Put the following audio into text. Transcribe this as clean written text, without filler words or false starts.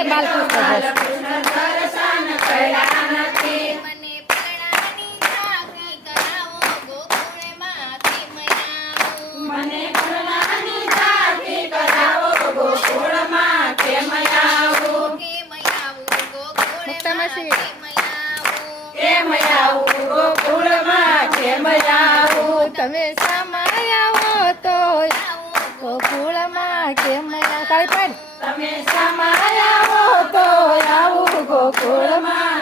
બોલે બાલકૃષ્ણ દર્શન કર્યા નથી. મને પરણાની ઝાંખી કરાવો ગોકુળમાં કેમ આવું. મને પરણાની ઝાંખી કરાવો ગોકુળમાં કેમ આવું. કેમ આવું ગોકુળમાં માસી. કેમ આવું. કેમ આવું ગોકુળમાં કેમ આવું. તમે સામાયા હો તો ગોકુળમાં કેમ તાળી પાડ તમે સમાયા હો તો આવું ગોકુળમાં